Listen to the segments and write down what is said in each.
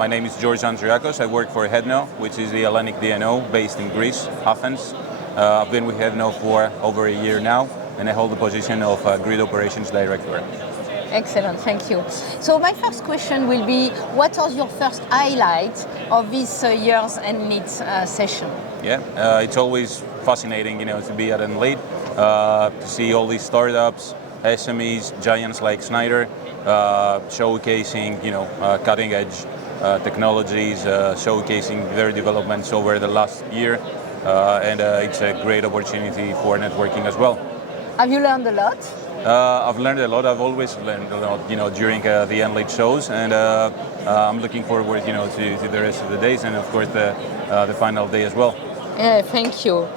My name is Andreakos. I work for Hedno, which is the Hellenic DNO based in Greece, Athens. I've been with Hedno for over a year now, and I hold the position of Grid Operations Director. Excellent, thank you. So my first question will be, what was your first highlight of this year's NLEAD session? Yeah, it's always fascinating, to be at NLEAD, to see all these startups, SMEs, giants like Schneider, showcasing, cutting edge technologies, showcasing their developments over the last year, and it's a great opportunity for networking as well. Have you learned a lot? I've learned a lot. I've always learned a lot, during the NLEAD shows, and I'm looking forward, to the rest of the days, and of course the final day as well. Yeah, thank you.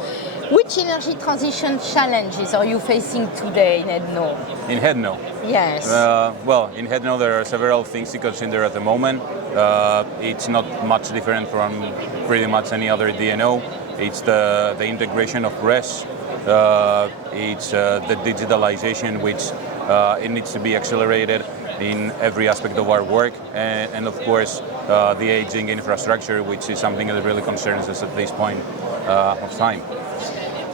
Which energy transition challenges are you facing today in Hedno? In Hedno? Yes. Well, in Hedno there are several things to consider at the moment. It's not much different from pretty much any other DNO. It's the integration of RES. It's the digitalization, which it needs to be accelerated in every aspect of our work, and of course the aging infrastructure, which is something that really concerns us at this point of time.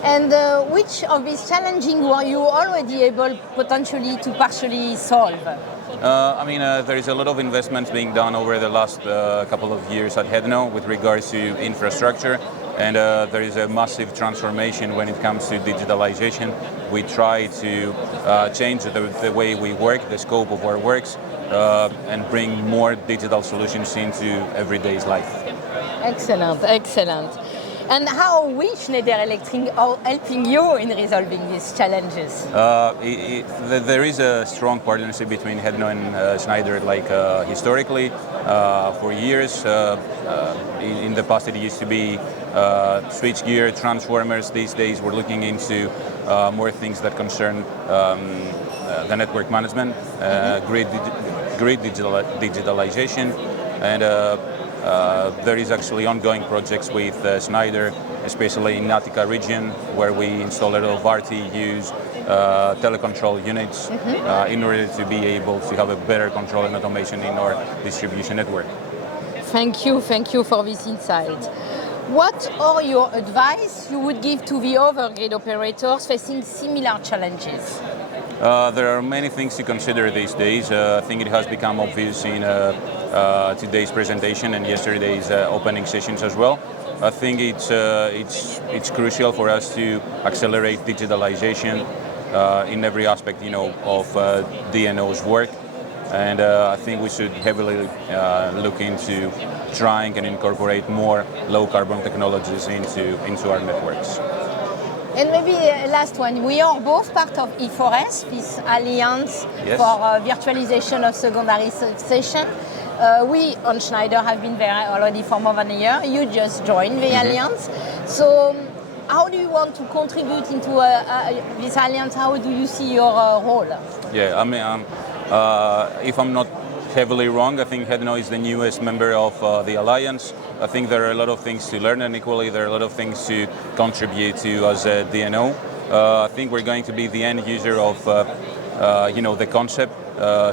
And which of these challenging were you already able potentially to partially solve? There is a lot of investments being done over the last couple of years at Hedno with regards to infrastructure, and there is a massive transformation when it comes to digitalization. We try to change the way we work, the scope of our works, and bring more digital solutions into everyday's life. Excellent, excellent. And how we, Schneider Electric, are helping you in resolving these challenges? There is a strong partnership between Hedno and Schneider, historically, for years. In the past it used to be switchgear, transformers. These days we're looking into more things that concern the network management, grid digitalization, and there is actually ongoing projects with Schneider, especially in Attica region, where we install a lot of RTUs, telecontrol units, in order to be able to have a better control and automation in our distribution network. Thank you for this insight. What are your advice you would give to the other grid operators facing similar challenges? There are many things to consider these days. I think it has become obvious in today's presentation and yesterday's opening sessions as well. I think it's crucial for us to accelerate digitalization in every aspect, of DNO's work, and I think we should heavily look into trying and incorporate more low carbon technologies into our networks. And maybe last one, we are both part of E4S, this alliance for virtualization of secondary substation. We on Schneider have been there already for more than a year. You just joined the alliance. So how do you want to contribute into this alliance? How do you see your role? Yeah, if I'm not heavily wrong, I think Hedno is the newest member of the alliance. I think there are a lot of things to learn, and equally there are a lot of things to contribute to as a DNO. I think we're going to be the end user of the concept.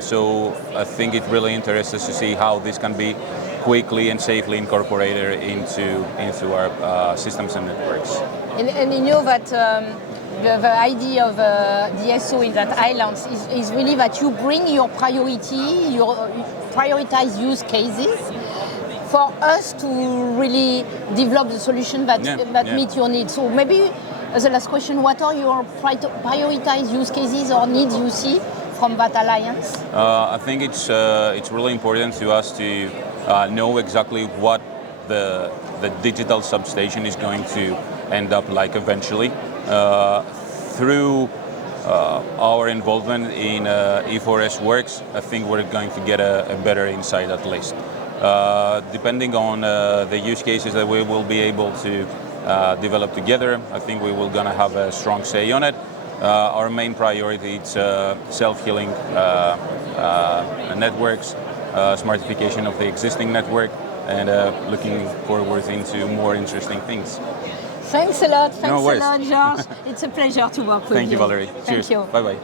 So I think it really interests us to see how this can be quickly and safely incorporated into our systems and networks. And you know that the idea of DSO in that islands is really that you bring your priority, your prioritize use cases for us to really develop the solution that meet your needs. So maybe as a last question, what are your prioritized use cases or needs you see from that alliance? I think it's really important to us to know exactly what the digital substation is going to end up like eventually. Through our involvement in E4S works, I think we're going to get a better insight at least. Depending on the use cases that we will be able to develop together, I think we will gonna have a strong say on it. Our main priority is self-healing networks, smartification of the existing network, and looking forward into more interesting things. Thanks a lot. Thanks a lot, George. It's a pleasure to work with you. Thank you, Valerie. Thank Cheers. you. Bye-bye.